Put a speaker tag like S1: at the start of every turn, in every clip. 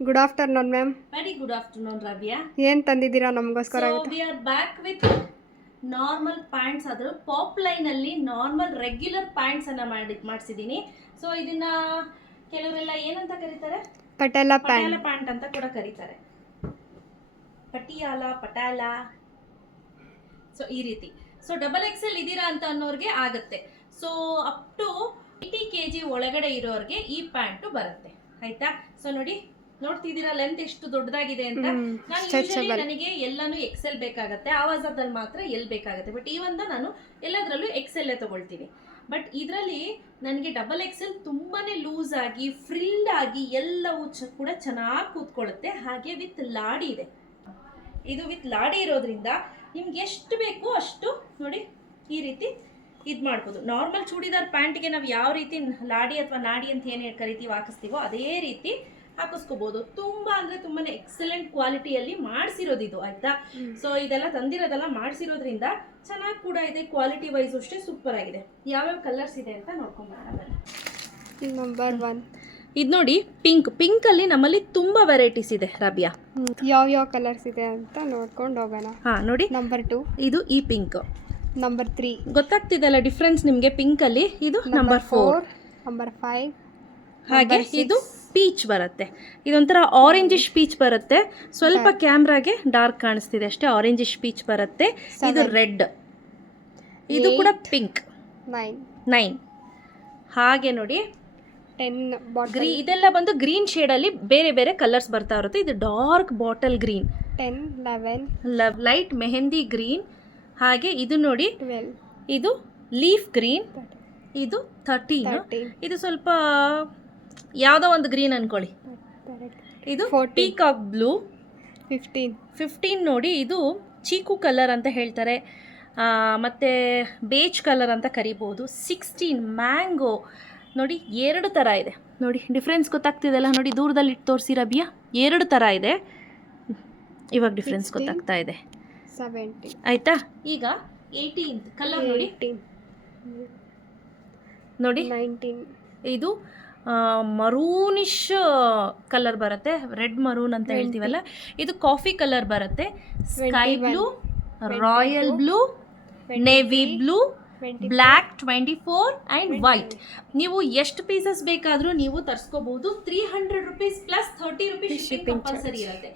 S1: Good afternoon ma'am
S2: very good afternoon ರವ್ಯಾ
S1: ಏನು ತಂದಿದ್ದೀರಾ? ನಮಗೋಸ್ಕರ
S2: ಬ್ಯಾಕ್ ವಿತ್ ನಾರ್ಮಲ್ ಪ್ಯಾಂಟ್ಸ್ ಆದರೂ ಪಾಪ್ ಲೈನ್ ಅಲ್ಲಿ ನಾರ್ಮಲ್ ರೆಗ್ಯುಲರ್ ಪ್ಯಾಂಟ್ಸ್ ಅನ್ನ ಮಾಡಿ ಮಾಡಿಸಿದೀನಿ. ಸೊ ಇದನ್ನ ಕೆಲವರೆಲ್ಲ ಏನಂತ ಕರೀತಾರೆ?
S1: ಪಟೇಲ ಪ್ಯಾಂಟ್.
S2: ಪ್ಯಾಂಟ್ ಅಂತ ಕೂಡ ಕರೀತಾರೆ. ಪಟಿಯಾಲ ಪಟಾಲ. ಸೊ ಈ ರೀತಿ. ಸೊ ಡಬಲ್ ಎಕ್ಸೆಲ್ ಇದ್ದೀರಾ ಅಂತ ಅನ್ನೋರ್ಗೆ ಆಗುತ್ತೆ. So up to eighty K G ಒಳಗಡೆ ಇರೋರ್ಗೆ ಈ ಪ್ಯಾಂಟು ಬರುತ್ತೆ. ಆಯ್ತಾ? ಸೊ ನೋಡಿ. ನೋಡ್ತಿದ್ದೀರಾ ಲೆಂತ್ ಎಷ್ಟು ದೊಡ್ಡದಾಗಿದೆ ಅಂತ?
S1: ಹ್ಮ್,
S2: ನಾನು ಯೂಶಲಿ ನನಗೆ ಎಲ್ಲಾನು ಎಕ್ಸೆಲ್ ಬೇಕಾಗತ್ತೆ. ಆವಾಜದಲ್ಲಿ ಮಾತ್ರ ಎಲ್ ಬೇಕಾಗತ್ತೆ. ಬಟ್ ಈ ಒಂದು ನಾನು ಎಲ್ಲದರಲ್ಲೂ ಎಕ್ಸೆಲ್ ತಗೊಳ್ತೀನಿ. ಬಟ್ ಇದರಲ್ಲಿ ನನಗೆ ಡಬಲ್ ಎಕ್ಸೆಲ್ ತುಂಬಾನೇ ಲೂಸ್ ಆಗಿ ಫ್ರಿಲ್ಡ್ ಆಗಿ ಎಲ್ಲವೂ ಕೂಡ ಚೆನ್ನಾಗಿ ಕೂತ್ಕೊಳ್ಳುತ್ತೆ. ಹಾಗೆ ವಿತ್ ಲಾಡಿ ಇದೆ. ಇದು ವಿತ್ ಲಾಡಿ ಇರೋದ್ರಿಂದ ನಿಮ್ಗೆ ಎಷ್ಟು ಬೇಕು ಅಷ್ಟು ನೋಡಿ ಈ ರೀತಿ ಇದು ಮಾಡ್ಬೋದು. ನಾರ್ಮಲ್ ಚೂಡಿದಾರ್ ಪ್ಯಾಂಟ್ಗೆ ನಾವು ಯಾವ ರೀತಿ ಲಾಡಿ ಅಥವಾ ನಾಡಿ ಅಂತ ಏನು ಕರಿತೀವಿ ಹಾಕಿಸ್ತೀವೋ ಅದೇ ರೀತಿ ಹಾಕಿಸ್ಕೋಬಹುದು ತುಂಬಾ ಅಂದ್ರೆ ತುಂಬಾನೇ ಎಕ್ಸಲೆಂಟ್ ಕ್ವಾಲಿಟಿಯಲ್ಲಿ ಮಾಡಿಸಿರೋದು ಇದು ಆಯ್ತಾ? ಸೊ ಇದೆಲ್ಲ ತಂದಿರೋದೆಲ್ಲ ಮಾಡಿಸಿರೋದ್ರಿಂದ ಚೆನ್ನಾಗಿ ಕೂಡ ಇದೆ ಕ್ವಾಲಿಟಿ ವೈಸ್ ಅಷ್ಟೇ ಸೂಪರ್ ಆಗಿದೆ. ಯಾವ್ಯಾವ ಕಲರ್ಸ್ ಇದೆ ಅಂತ ನೋಡ್ಕೊಂಬರೋಣ
S1: ನಂಬರ್ ಒನ್
S2: ಇದು ನೋಡಿ ಪಿಂಕ್ ಪಿಂಕ್ ಅಲ್ಲಿ ನಮ್ಮಲ್ಲಿ ತುಂಬಾ ವೆರೈಟೀಸ್ ಇದೆ ರಬ್ಯಾ.
S1: ಯಾವ ಯಾವ ಕಲರ್ಸ್ ಇದೆ ಅಂತ ನೋಡ್ಕೊಂಡು ಹೋಗೋಣ.
S2: ಹಾ ನೋಡಿ.
S1: ನಂಬರ್ ಟು
S2: ಇದು ಈ ಪಿಂಕ್
S1: ನಂಬರ್ ತ್ರೀ
S2: ಗೊತ್ತಾಗ್ತಿದೆಲ್ಲ ಡಿಫ್ರೆನ್ಸ್ ನಿಮಗೆ ಪಿಂಕ್ ಅಲ್ಲಿ? ಇದು ನಂಬರ್ ಫೋರ್
S1: ನಂಬರ್ ಫೈವ್
S2: ಹಾಗೆ ಇದು ಪೀಚ್ ಬರುತ್ತೆ. ಇದೊಂಥರ ಆರೆಂಜಿಶ್ ಪೀಚ್ ಬರುತ್ತೆ. ಸ್ವಲ್ಪ ಕ್ಯಾಮ್ರಾಗೆ ಡಾರ್ಕ್ ಕಾಣಿಸ್ತಿದೆ ಅಷ್ಟೇ ಆರೆಂಜಿಶ್ ಪೀಚ್ ಬರುತ್ತೆ. ಇದು ರೆಡ್. ಇದು ಕೂಡ ಪಿಂಕ್.
S1: ನೈನ್
S2: ಹಾಗೆ ನೋಡಿ.
S1: ಟೆನ್
S2: ಗ್ರೀ ಇದೆಲ್ಲ ಬಂದು ಗ್ರೀನ್ ಶೇಡಲ್ಲಿ ಬೇರೆ ಬೇರೆ ಕಲರ್ಸ್ ಬರ್ತಾ ಇರುತ್ತೆ. ಇದು dark bottle green.
S1: Ten eleven
S2: light mehndi green. ಹಾಗೆ ಇದು ನೋಡಿ. ಇದು ಲೀಫ್ ಗ್ರೀನ್ ಇದು ಥರ್ಟೀನ್ ಇದು ಸ್ವಲ್ಪ ಯಾವುದೋ ಒಂದು ಗ್ರೀನ್ ಅನ್ಕೊಳ್ಳಿ. ಇದು. Peacock blue
S1: fifteen.
S2: ಫಿಫ್ಟೀನ್ ನೋಡಿ ಇದು ಚೀಕು ಕಲರ್ ಅಂತ ಹೇಳ್ತಾರೆ. ಮತ್ತು ಬೇಜ್ ಕಲರ್ ಅಂತ ಕರಿಬೋದು. ಸಿಕ್ಸ್ಟೀನ್ ಮ್ಯಾಂಗೋ ನೋಡಿ ಎರಡು ಥರ ಇದೆ. ನೋಡಿ ಡಿಫ್ರೆನ್ಸ್ ಗೊತ್ತಾಗ್ತಿದೆಯಲ್ಲ ನೋಡಿ ದೂರದಲ್ಲಿ ಇಟ್ಟು ತೋರಿಸಿ ರಬಿಯಾ. ಎರಡು ಥರ ಇದೆ. ಇವಾಗ ಡಿಫ್ರೆನ್ಸ್ ಗೊತ್ತಾಗ್ತಾ ಇದೆ.
S1: ಸೆವೆಂಟೀನ್
S2: ಆಯ್ತಾ? ಈಗ ಏಯ್ಟೀನ್ ಕಲರ್ ನೋಡಿ. ನೋಡಿ.
S1: ನೈನ್ಟೀನ್
S2: ಇದು ಮರೂನಿಶ್ ಕಲರ್ ಬರುತ್ತೆ. ರೆಡ್ ಮರೂನ್ ಅಂತ. ಹೇಳ್ತೀವಲ್ಲ. ಇದು ಕಾಫಿ ಕಲರ್ ಬರುತ್ತೆ. Sky. Blue. Royal blue navy blue black twenty four and white ನೀವು ಎಷ್ಟು ಪೀಸಸ್ ಬೇಕಾದರೂ ನೀವು ತರಿಸ್ಕೋಬಹುದು three hundred rupees plus thirty rupees compulsory ಇರುತ್ತೆ.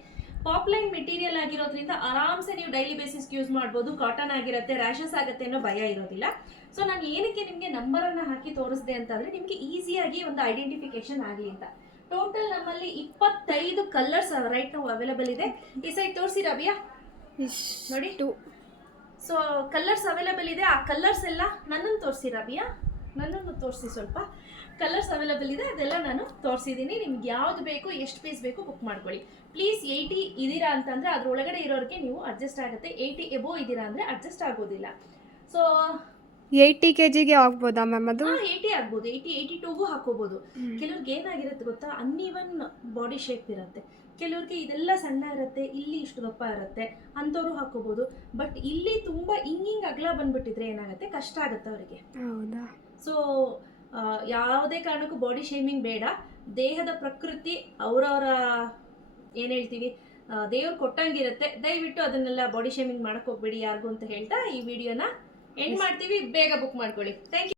S2: ಪಾಪ್ಲೈನ್ ಮೆಟೀರಿಯಲ್ ಆಗಿರೋದ್ರಿಂದ ಆರಾಮ್ಸೆ ನೀವು ಡೈಲಿ ಬೇಸಿಸ್ಗೆ ಯೂಸ್ ಮಾಡ್ಬೋದು ಕಾಟನ್ ಆಗಿರುತ್ತೆ ರ್ಯಾಷಸ್ ಆಗುತ್ತೆ ಅನ್ನೋ ಭಯ ಇರೋದಿಲ್ಲ. ಸೊ ನಾನು ಏನಕ್ಕೆ ನಿಮಗೆ ನಂಬರನ್ನು ಹಾಕಿ ತೋರಿಸಿದೆ ಅಂತಂದರೆ ನಿಮಗೆ ಈಸಿಯಾಗಿ ಒಂದು ಐಡೆಂಟಿಫಿಕೇಶನ್ ಆಗಲಿ ಅಂತ. ಟೋಟಲ್ ನಮ್ಮಲ್ಲಿ ಇಪ್ಪತ್ತೈದು ಕಲರ್ಸ್ ರೈಟ್ ನಾವು ಅವೈಲೇಬಲ್ ಇದೆ. ಈ ಸೈಡ್ ತೋರಿಸಿ ರವಿಯಾ. ನೋಡಿ.
S1: ಟು
S2: ಸೊ ಕಲರ್ಸ್ ಅವೈಲೇಬಲ್ ಇದೆ. ಆ ಕಲರ್ಸ್ ಎಲ್ಲ ನನ್ನನ್ನು ತೋರಿಸಿ ರಬಿಯಾ ನನ್ನನ್ನು ತೋರಿಸಿ ಸ್ವಲ್ಪ ಕಲರ್ಸ್ ಅವೈಲಬಲ್ ಇದೆ ಅದೆಲ್ಲ ನಾನು ತೋರಿಸಿದ್ದೀನಿ. ನಿಮ್ಗೆ ಯಾವ್ದು ಬೇಕು ಎಷ್ಟು ಪೀಸ್ ಬೇಕು ಬುಕ್ ಮಾಡ್ಕೊಳ್ಳಿ. ಪ್ಲೀಸ್ ಏಯ್ಟಿ ಇದೀರಾ ಅಂತಂದರೆ ಅದ್ರ ಒಳಗಡೆ ಇರೋರಿಗೆ ನೀವು ಅಡ್ಜಸ್ಟ್ ಆಗುತ್ತೆ. ಏಯ್ಟಿ ಎಬೋ ಇದೀರಾ ಅಂದರೆ ಅಡ್ಜಸ್ಟ್ ಆಗೋದಿಲ್ಲ. ಸೊ
S1: ಏಯ್ಟಿ ಕೆ ಜಿಗೆ ಆಗ್ಬೋದಾ ಮ್ಯಾಮ್ ಅದು?
S2: ಏಯ್ಟಿ ಆಗ್ಬೋದು. ಏಯ್ಟಿ ಏಯ್ಟಿ ಟೂಗೂ ಹಾಕೋಬೋದು ಕೆಲವ್ರಿಗೆ ಏನಾಗಿರುತ್ತೆ ಗೊತ್ತಾ? ಅನ್ಇವನ್ ಬಾಡಿ ಶೇಪ್ ಇರುತ್ತೆ. ಕೆಲವ್ರಿಗೆ ಇದೆಲ್ಲ ಸಣ್ಣ ಇರುತ್ತೆ ಇಲ್ಲಿ ಇಷ್ಟು ದಪ್ಪ ಇರುತ್ತೆ ಅಂಥವ್ರು ಹಾಕೋಬೋದು ಬಟ್ ಇಲ್ಲಿ ತುಂಬ ಹಿಂಗಿಂಗ್ ಅಗಲ ಬಂದ್ಬಿಟ್ಟಿದ್ರೆ ಏನಾಗುತ್ತೆ? ಕಷ್ಟ ಆಗುತ್ತೆ ಅವರಿಗೆ.
S1: ಹೌದಾ?
S2: ಸೊ ಯಾವುದೇ ಕಾರಣಕ್ಕೂ ಬಾಡಿ ಶೇಮಿಂಗ್ ಬೇಡ. ದೇಹದ ಪ್ರಕೃತಿ ಅವರವರ ಏನು ಹೇಳ್ತೀವಿ ದೇವ್ರು ಕೊಟ್ಟಂಗಿರುತ್ತೆ. ದಯವಿಟ್ಟು ಅದನ್ನೆಲ್ಲ ಬಾಡಿ ಶೇಮಿಂಗ್ ಮಾಡಕ್ ಹೋಗ್ಬೇಡಿ ಯಾರಿಗೂ ಅಂತ ಹೇಳ್ತಾ ಈ ವಿಡಿಯೋನ ಎಂಡ್ ಮಾಡ್ತೀವಿ. ಬೇಗ ಬುಕ್ ಮಾಡ್ಕೊಳ್ಳಿ. Thank you